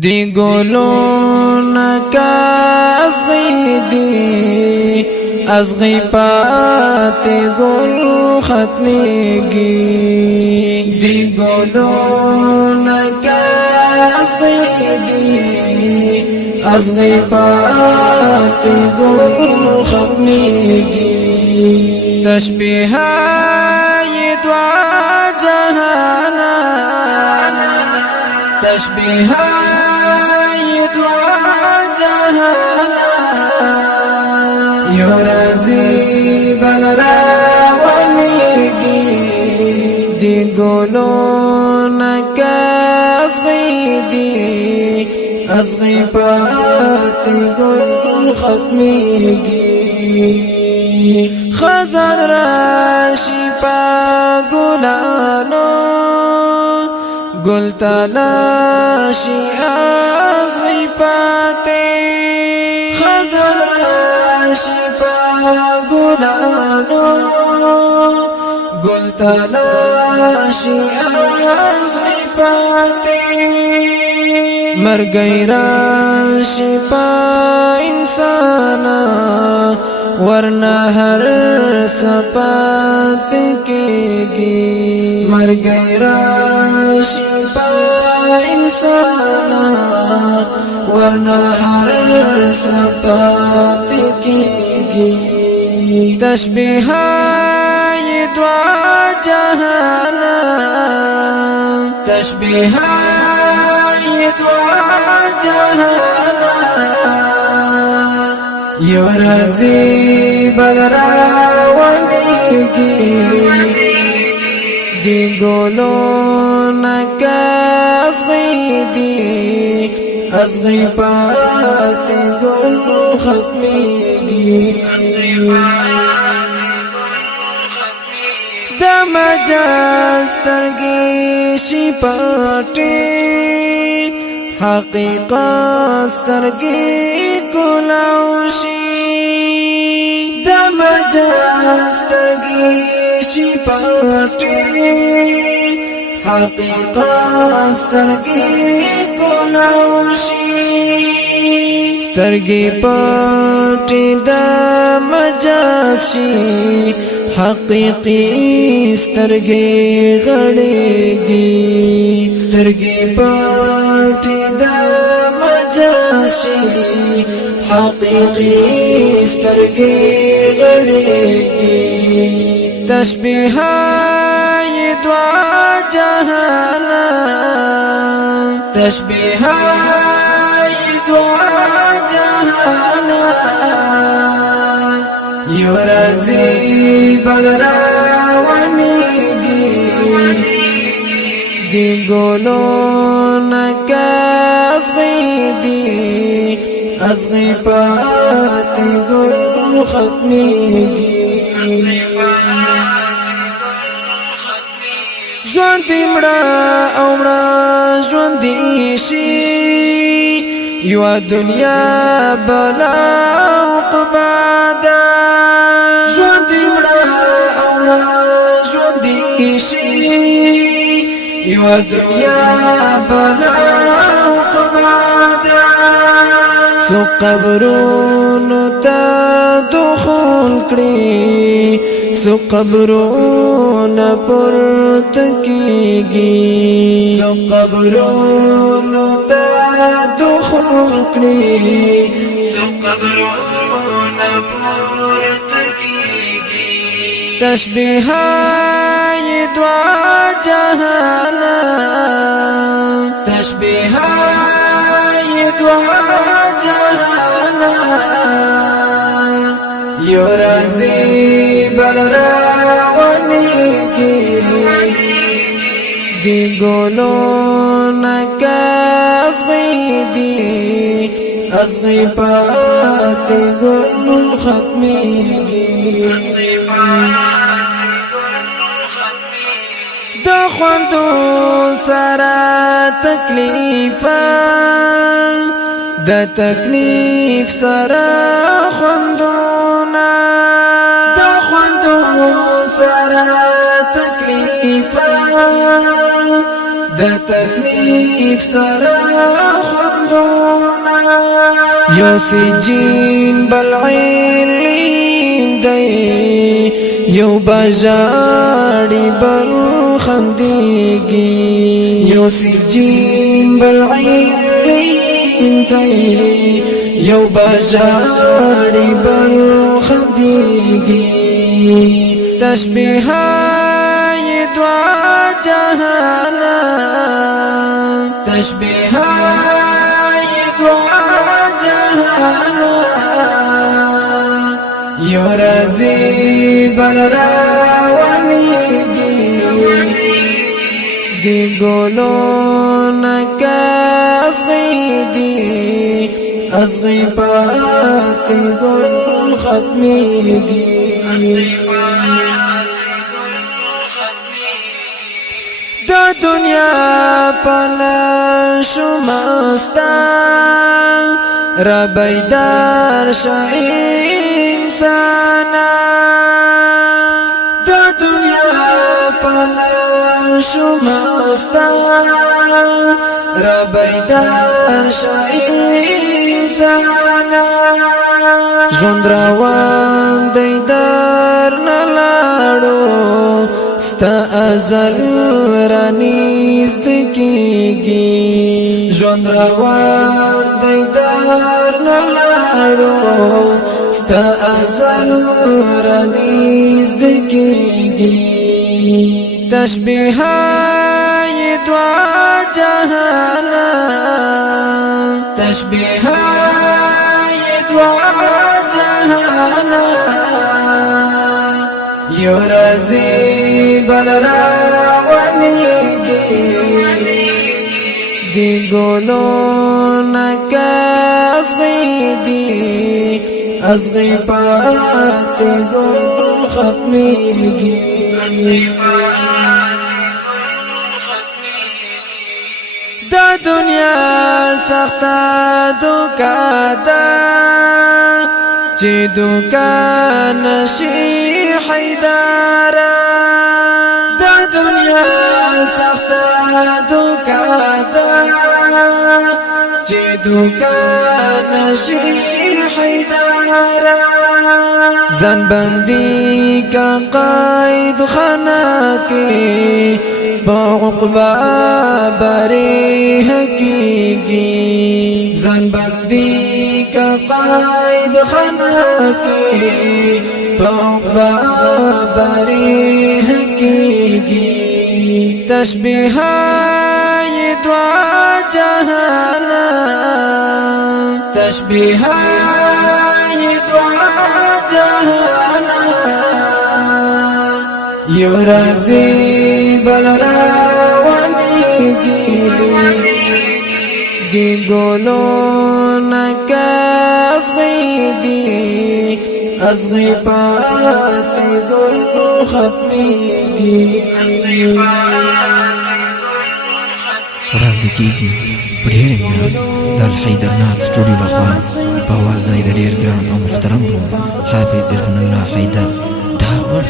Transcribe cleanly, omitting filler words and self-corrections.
دی گلون کاز غیدی از غیبات گل ختمیگی دی گلون کاز غیدی از غیبات گل ختمیگی تشبیهای دعا جهانا تشبیهای دعا جهانا یو رازی بل راونیگی دی گلون کاز غیدی از غیبات گل ختمیگی خزان راشی پا گلانو گل تلاشی از غیبات خزان راشی پا گلانو گل تلاشی از غیبات مرگی راشی پا انسانا ورنہ ہر سپات کیگی مرگی راشی پا انسانا ورنہ ہر سپات کیگی تشبیهای دعا جهانا تشبیهای دعا جهانا یو رازی بل راونیگی دی گلون کاز غیدی از غیبات گل ختمیگی دا مجاز ترگی شی پاٹی حقیقت سترگی گلاوشی دا مجاز سترگی شی پاٹی حقیقت سترگی گلاوشی سترگی پاٹی دا مجاز شی حقیقی سترگی غړېږي سترگی پاٹی دا مجاز شي حقیقی سترگی غړېږي تشبیهای دعا جهانا تشبیهای دعا جهانا یو رازی بل راونیگی دی گلون کاز غیدی از غیبات گل ختمیگی ژوندی مړه او مړه ژوندی شي یو دنیا بلا عقبا ده ژوندی مړه او مړه ژوندی شي یو دنیا بلا عقبا ده سو قبرونو ته دخول کړي سو قبرونو پورته کیږي سو قبرونو ته دخول کړي سو قبرونو پورته کیږي تشبیهای دعا جهانا تشبیهای دعا جهانا یو رازی بل راونیگی دی گلون کاز غیدی از غیبات گل ختمیگی دا خوندو سارا تکلیفا دا تکلیف سارا خوندونا دا خوندو سارا تکلیفا دا تکلیف سارا خوندونا یو سجین بلعلین دی یو بجاڑی بل خندیگی یو سجین بلعلین دی یو بجاڑی بل خندیگی تشبیهای دعا جهانا تشبیهای دعا جهانا یو رازی بل راونیگی دی گلو نکاس غیدی ازغی پاتی گل ختمیگی دا دنیا پنا شمستا را بیدار شا انسانا دا دنیا پنا شمستا را بیدار شا انسانا ژوند روان دی در نلاړو ستا ازل رانیزد کیږي ژوند روان دی در نلاړو ستا ازل رانیزد کیږي تشبیهای دعا جهانا تشبیهای دعا جهانا یو رازی بل راونیگی دی گلو نکاس غیدی از غیفات گل ختمیگی دا دنیا سختا دوکا دا چی دوکا نشی حیدارا دا دنیا سختا دوکا دا چی دوکا نشی حیدارا زن بندی کا قائد خانہ کی بعقبہ بری حقیقی زن بندی کا قائد خانہ کی بعقبہ بری حقیقی تشبیهای دعا جهانا تشبیهای دعا جهانا یو رازی بل راونیگی دی گلو نکاس غیدی از غیفات گل ختمیگی وړاندې کیږي په ډېر مینه د الحیدرناک سټوډیو لخوا په اواز د ډېر ګران او محترم حافظ درخن الله حیدر دا وړ